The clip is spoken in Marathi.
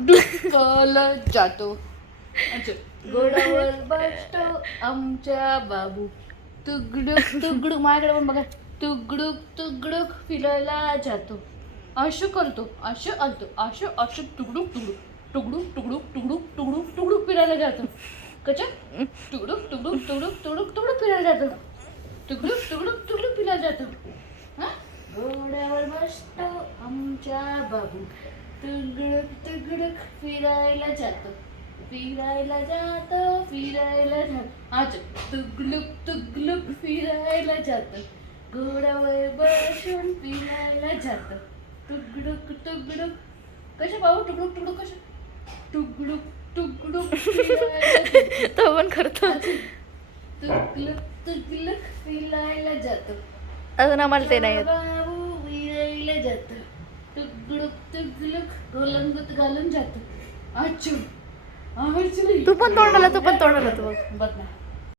टुकडुक चालत जातो. अच्छा. घोड्यावर बसतो आमच्या बाबू. तुकडुक तुकडुक माझ्याकडे पण बघा. तुकडुक तुकडुक फिरायला जातो. असं करतो, असं आलतो, असं असं टुकडुक टुकडुक टुकडुक टुकडुक टुकडुक टुकडुक टुकडुक फिरायला जातो. कशा टुकडुक टुकडुक टुकडुक टुकडुक टुकडुक फिरायला जातो. टुकडुक टुकडुक टुकडुक फिरायला जातो. हा घोड्यावर बसतो आमच्या बाबू. तुकडुक तुकडुक फिरायला जातो. फिरायला जातो, फिरायला जातो. अच्छा. तुकडुक तुकडुक फिरायला जातो. घोड्यावर बसून फिरायला जातो. टुकडुक टुकडुक कशा बाबू टुकडुक टुकडुक कशा टुकडुक टुकडुक फिरायला जातो. तो पण करतो. तुकडुक तुकडुक फिरायला जातो. अजून आम्हाला ते नाही येत. बाबू फिरायला जातो. टुकडुक तुकडुक गोलंगत घालून जातो. अच्छा. तू पण तोंडाला तू बघ. बघ ना.